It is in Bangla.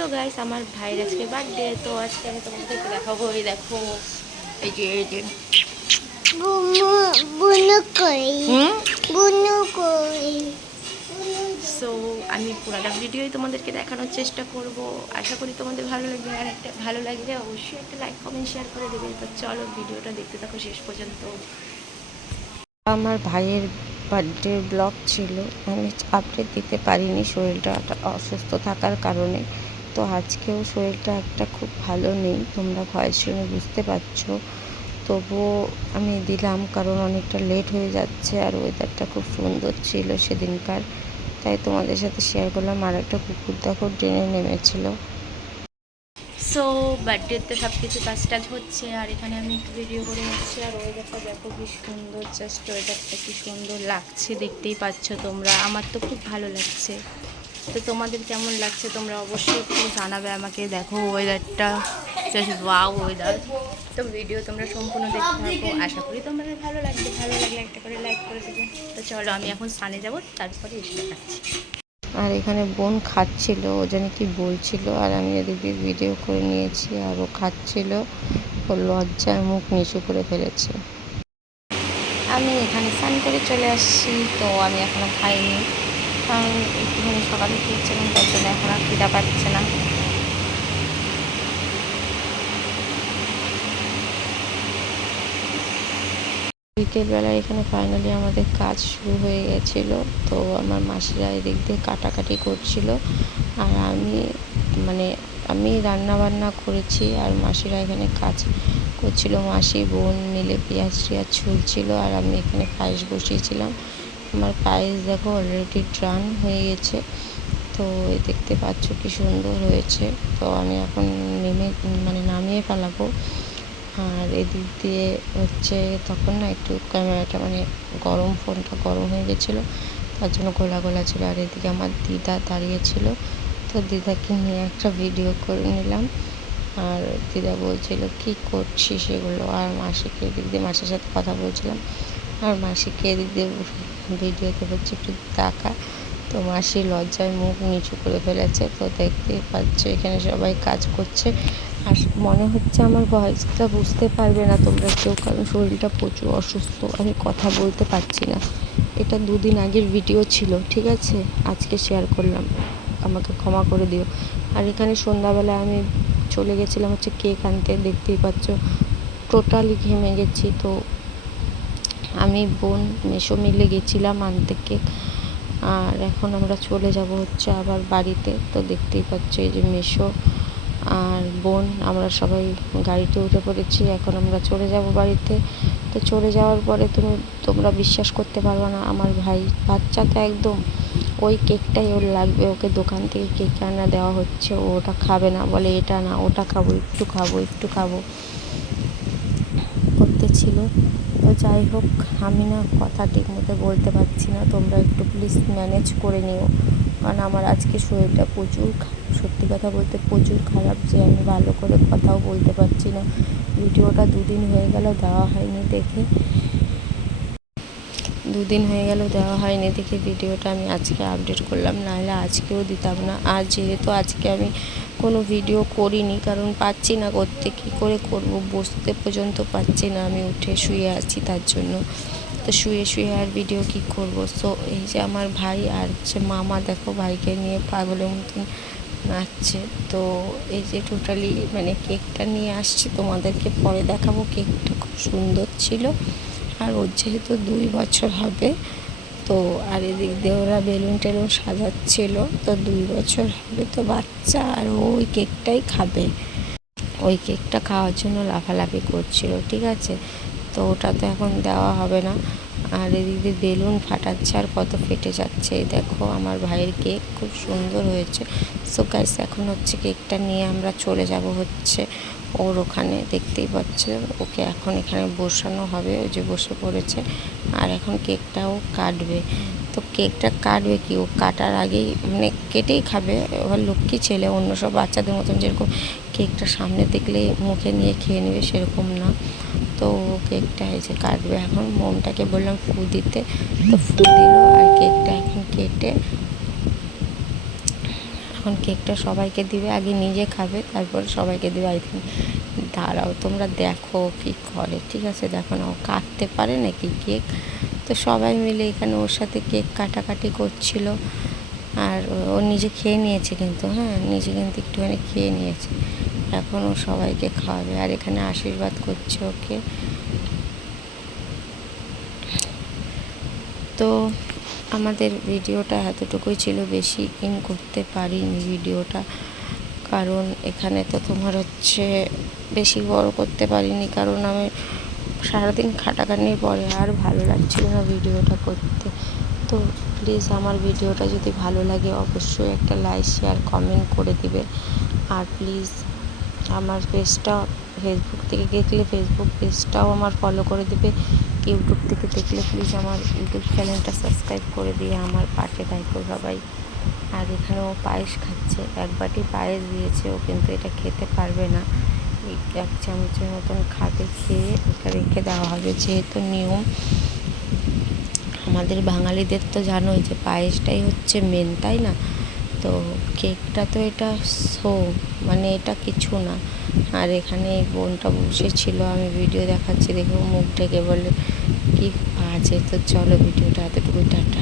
তো গাইস আমার ভাইয়ের আজকে বার্থডে, তো আজকে আমি তোমাদেরকে দেখাবো। এই দেখো, এই যে সো আমি পুরাটা ভিডিওই তোমাদেরকে দেখানোর চেষ্টা করব। আশা করি তোমাদের ভালো লাগবে, আর একটা ভালো লাগলে অবশ্যই একটা লাইক কমেন্ট শেয়ার করে দেবে। তো চলো ভিডিওটা দেখতে থাকো শেষ পর্যন্ত। আমার ভাইয়ের বার্থডে ব্লগ ছিল, আমি আপডেট দিতে পারিনি শরীরটা অসুস্থ থাকার কারণে। তো আজকেও শরীরটা একটা খুব ভালো নেই, তোমরা ভয়েস শুনে বুঝতে পারছো। তবুও আমি দিলাম কারণ অনেকটা লেট হয়ে যাচ্ছে, আর ওয়েদারটা খুব সুন্দর ছিল সেদিনকার, তাই তোমাদের সাথে শেয়ার করলাম। আর একটা কুকুর দেখো ট্রেনে নেমেছিল। সো বার্থডেতে সব কিছু কাজ টাজ হচ্ছে, আর এখানে আমি একটু ভিডিও করে নিচ্ছি। আর ওয়েদারটা দেখো কি সুন্দর, জাস্ট ওয়েদারটা কি সুন্দর লাগছে, দেখতেই পাচ্ছ তোমরা। আমার তো খুব ভালো লাগছে, তো তোমাদের কেমন লাগছে তোমরা অবশ্যই একটু জানাবে আমাকে। দেখো ওয়েদারটা জাস্ট ওয়াও ওয়েদার। তো ভিডিও তোমরা সম্পূর্ণ দেখতে থাকো, আশা করি তোমাদের ভালো লাগবে। ভালো লাগলে একটা করে লাইক করে দেবে। তো চলো আমি এখন স্নানে যাবো, তারপরে এসে দেখাচ্ছি। আর এখানে বোন খাচ্ছিল, ও যেন কি বলছিল, আর আমি এদিকে ভিডিও করে নিয়েছি। আর ও খাচ্ছিল, ও লজ্জায় মুখ নিচু করে ফেলেছে। আমি এখানে স্নান করে চলে আসছি, তো আমি এখনও খাইনি, কারণ একটুখানি সকালে খেয়েছিলাম, তার জন্য এখন আর খিদা পাচ্ছে না। বিকেলবেলা এখানে ফাইনালি আমাদের কাজ শুরু হয়ে গেছিলো। তো আমার মাসিরা এদিক দিয়ে কাটাকাটি করছিল, আর আমি রান্না বান্না করেছি, আর মাসিরা এখানে কাজ করছিল। মাসি বোন মিলে পেঁয়াজ টিয়াজ ছুলছিল, আর আমি এখানে পায়েস বসিয়েছিলাম। আমার পায়েস দেখো অলরেডি রান হয়ে গেছে, তো দেখতে পাচ্ছ কি সুন্দর হয়েছে। তো আমি এখন নামিয়ে ফেলাবো। আর এদিক দিয়ে হচ্ছে তখন না একটু ক্যামেরাটা গরম, ফোনটা গরম হয়ে গেছিলো, তার জন্য গোলা গোলা ছিল। আর এদিকে আমার দিদা দাঁড়িয়েছিল, তো দিদাকে নিয়ে একটা ভিডিও করে নিলাম। আর দিদা বলছিল কি করছি সেগুলো, আর মাসিকে এদিক দিয়ে মাসির সাথে কথা বলছিলাম, আর মাসিকে এদিক দিয়ে ভিডিওতে হচ্ছে একটু টাকা। তো মাসি লজ্জায় মুখ নিচু করে ফেলেছে। তো দেখতেই পাচ্ছ এখানে সবাই কাজ করছে, আর মনে হচ্ছে আমার ভয়েসটা বুঝতে পারবে না তোমরা কেউ, কারণ শরীরটা প্রচুর অসুস্থ, আমি কথা বলতে পারছি না। এটা 2 দিন আগের ভিডিও ছিল, ঠিক আছে, আজকে শেয়ার করলাম, আমাকে ক্ষমা করে দিও। আর এখানে সন্ধ্যাবেলা আমি চলে গেছিলাম হচ্ছে কেক আনতে, দেখতেই পাচ্ছ টোটালি ঘেমে গেছি। তো আমি বোন মেশো মিলে গেছিলাম আনতে কেক, আর এখন আমরা চলে যাব হচ্ছে আবার বাড়িতে। তো দেখতেই পাচ্ছ এই যে মেশো আর বোন, আমরা সবাই গাড়িতে উঠে পড়েছি, এখন আমরা চলে যাব বাড়িতে। তো চলে যাওয়ার পরে তোমরা বিশ্বাস করতে পারবে না, আমার ভাই বাচ্চা তো একদম, ওই কেকটাই ওর লাগবে, ওকে দোকান থেকে কেক আনা দেওয়া হচ্ছে, ও ওটা খাবে না, বলে এটা না ওটা খাবো, একটু খাবো একটু খাবো করতেছিল। তো যাই হোক, আমি না কথা ঠিক মতো বলতে পারছি না, তোমরা একটু প্লিজ ম্যানেজ করে নিও, কারণ আমার আজকে শরীরটা প্রচুর, সত্যি কথা বলতে প্রচুর খারাপ, যে আমি ভালো করে কথাও বলতে পারছি না। ভিডিওটা 2 দিন হয়ে গেল দেওয়া হয়নি দেখে, 2 দিন হয়ে গেল দেওয়া হয়নি দেখে ভিডিওটা আমি আজকে আপডেট করলাম, নাহলে আজকেও দিতাম না। আর যেহেতু আজকে আমি কোনো ভিডিও করিনি, কারণ পাচ্ছি না করতে, কী করে করব, বসতে পর্যন্ত পাচ্ছি না, আমি উঠে শুয়ে আছি তার জন্য। তো শুয়ে শুয়ে আর ভিডিও কী করব। সো এই যে আমার ভাই আর হচ্ছে মামা, দেখো ভাইকে নিয়ে পাগলের মতন নাচছে। তো এই যে টোটালি কেকটা নিয়ে আসছি, তোমাদেরকে পরে দেখাবো। কেকটা খুব সুন্দর ছিল, আর ওর যেহেতু 2 বছর হবে, তো আর এদিক দিয়ে ওরা বেলুন টেলুন সাজাচ্ছিল। তো 2 বছর হবে তো বাচ্চা, আর ওই কেকটাই খাবে, ওই কেকটা খাওয়ার জন্য লাফালাফি করছিল, ঠিক আছে। তো ওটা তো এখন দেওয়া হবে না। আর এদিক দিয়ে বেলুন ফাটাচ্ছে, আর কত ফেটে যাচ্ছে। এই দেখো আমার ভাইয়ের কেক খুব সুন্দর হয়েছে। সো গাইস, এখন হচ্ছে কেকটা নিয়ে আমরা চলে যাব হচ্ছে ওর ওখানে, দেখতেই পাচ্ছে ওকে এখন এখানে বসানো হবে, ওই যে বসে পড়েছে। আর এখন কেকটাও কাটবে। তো কেকটা কাটবে কি, ও কাটার আগেই কেটেই খাবে। এবার লক্ষ্মী ছেলে, অন্য সব বাচ্চাদের মতন যেরকম কেকটা সামনে দেখলে মুখে নিয়ে খেয়ে নেবে, সেরকম না। তো কেকটা এই যে কাটবে এখন, মোমটাকে বললাম ফু দিতে, তো ফু দিল। আর কেকটা এখন কেটে এখন কেকটা সবাইকে দিবে, আগে নিজে খাবে তারপর সবাইকে দিবে। আই থিঙ্ক দাঁড়াও তোমরা দেখো কী করে, ঠিক আছে? দেখো না, ও কাটতে পারে নাকি কেক। তো সবাই মিলে এখানে ওর সাথে কেক কাটাকাটি করছিল। আর ও নিজে খেয়ে নিয়েছে কিন্তু, হ্যাঁ নিজে কিন্তু একটুখানি খেয়ে নিয়েছে। এখন ও সবাইকে খাওয়াবে আর এখানে আশীর্বাদ করছে ওকে। তো আমাদের ভিডিওটা এতটুকুই ছিল, বেশি ইন করতে পারিনি ভিডিওটা, কারণ এখানে তো তোমার হচ্ছে বেশি বড় করতে পারিনি, কারণ আমি সারাদিন খাটাখাটনির পরে আর ভালো লাগছিল না ভিডিওটা করতে। তো প্লিজ আমার ভিডিওটা যদি ভালো লাগে অবশ্যই একটা লাইক শেয়ার কমেন্ট করে দিবে। আর প্লিজ আমার পেজটা ফেসবুক থেকে দেখলে ফেসবুক পেজটাও আমার ফলো করে দেবে। ইউটিউব থেকে দেখলে প্লিজ আমার ইউটিউব চ্যানেলটা সাবস্ক্রাইব করে দিয়ে আমার পাশে থাকো সবাই। আর এখানে ও পায়েস খাচ্ছে, এক বাটি পায়েস দিয়েছে, ও কিন্তু এটা খেতে পারবে না, এক চামচের মতন খাবে, খেয়ে এটা রেখে দেওয়া হবে, যেহেতু নিয়ম আমাদের বাঙালিদের তো জানোই যে পায়েসটাই হচ্ছে মেন, তাই না? তো কেকটা তো এটা মানে এটা কিছু না। আর এখানে এই বোনটা বসেছিল, আমি ভিডিও দেখাচ্ছি দেখে মুখ ঢেকে বলে কি বাজে। তো চলো ভিডিওটা এতটুকু, টাটা।